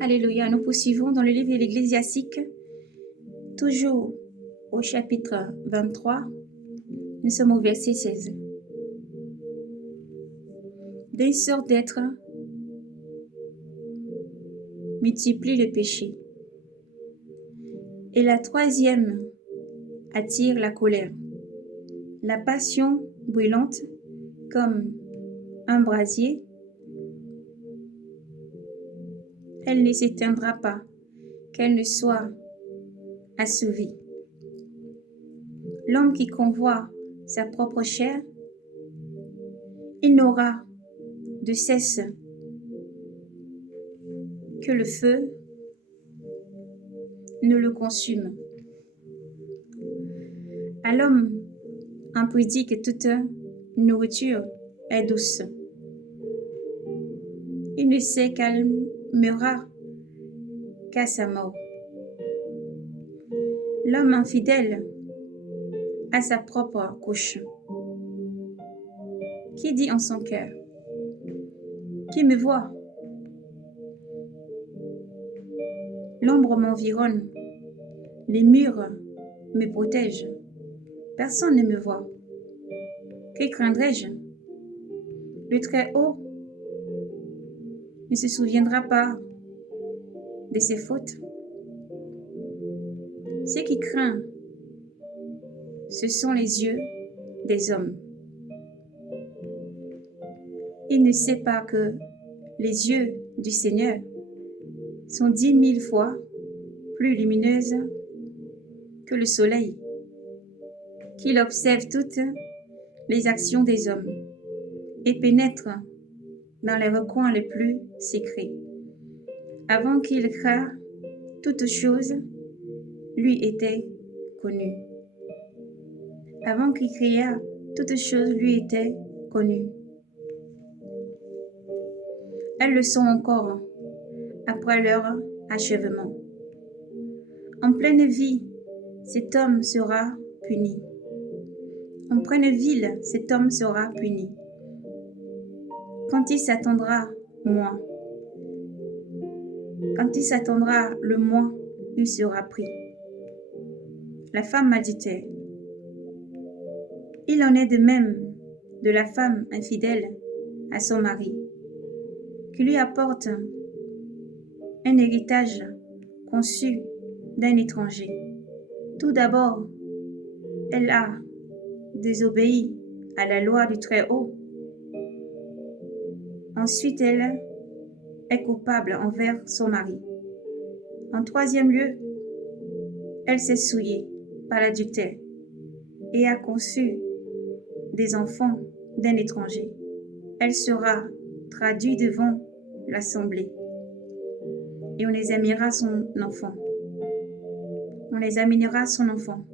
Alléluia, nous poursuivons dans le livre de l'Ecclésiastique, toujours au chapitre 23, nous sommes au verset 16. D'un sort d'être multiplie le péché. Et la troisième attire la colère. La passion brûlante comme un brasier, elle ne s'éteindra pas, qu'elle ne soit assouvie. L'homme qui convoite sa propre chair, il n'aura de cesse que le feu ne le consume. À l'homme impudique que toute nourriture est douce. Il ne se calmera qu'à sa mort. L'homme infidèle a sa propre couche. Qui dit en son cœur, qui me voit? L'ombre m'environne, les murs me protègent. Personne ne me voit. Que craindrais-je? Le Très-Haut ne se souviendra pas de ses fautes. Ce qui craint, ce sont les yeux des hommes. Il ne sait pas que les yeux du Seigneur sont 10 000 fois plus lumineuses que le soleil, qu'il observe toutes les actions des hommes et pénètre dans les recoins les plus secrets. Avant qu'il créât toutes choses, lui était connu. Avant qu'il créât toutes choses, lui était connu. Elles le sont encore après leur achèvement. En pleine vie, cet homme sera puni. En pleine ville, cet homme sera puni. Quand il s'attendra moins, quand il s'attendra le moins, il sera pris. La femme adultère. Il en est de même de la femme infidèle à son mari, qui lui apporte un héritage conçu d'un étranger. Tout d'abord, elle a désobéi à la loi du Très-Haut. Ensuite, elle est coupable envers son mari. En troisième lieu, elle s'est souillée par l'adultère et a conçu des enfants d'un étranger. Elle sera traduite devant l'assemblée et on examinera son enfant. On examinera son enfant.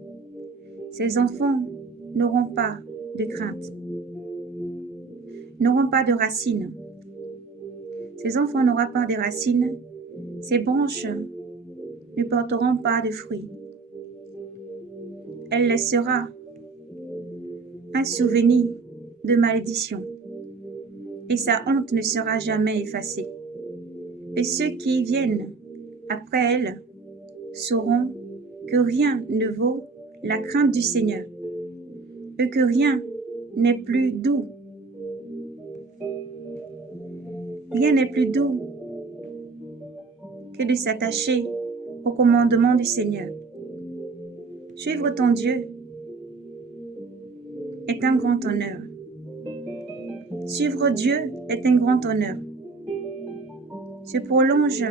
Ces enfants n'auront pas de crainte, n'auront pas de racines. Ces enfants n'auront pas de racines. Ces branches ne porteront pas de fruits. Elle laissera un souvenir de malédiction et sa honte ne sera jamais effacée. Et ceux qui viennent après elle sauront que rien ne vaut la crainte du Seigneur et que rien n'est plus doux. Rien n'est plus doux que de s'attacher au commandement du Seigneur. Suivre ton Dieu est un grand honneur. Suivre Dieu est un grand honneur. Se prolonge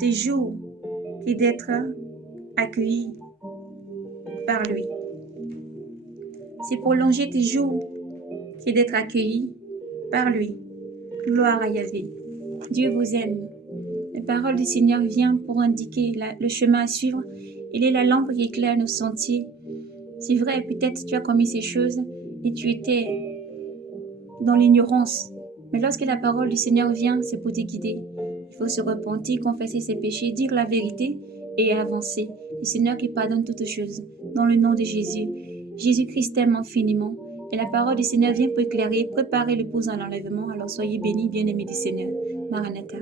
tes jours que d'être accueilli par lui. C'est prolonger tes jours que d'être accueilli par lui. Gloire à Yahvé. Dieu vous aime. La parole du Seigneur vient pour indiquer le chemin à suivre. Il est la lampe qui éclaire nos sentiers. C'est vrai, peut-être tu as commis ces choses et tu étais dans l'ignorance. Mais lorsque la parole du Seigneur vient, c'est pour te guider. Il faut se repentir, confesser ses péchés, dire la vérité et avancer. Le Seigneur qui pardonne toutes choses. Dans le nom de Jésus. Jésus-Christ t'aime infiniment. Et la parole du Seigneur vient pour éclairer, préparer l'épouse à l'enlèvement. Alors soyez bénis, bien-aimés du Seigneur. Maranatha.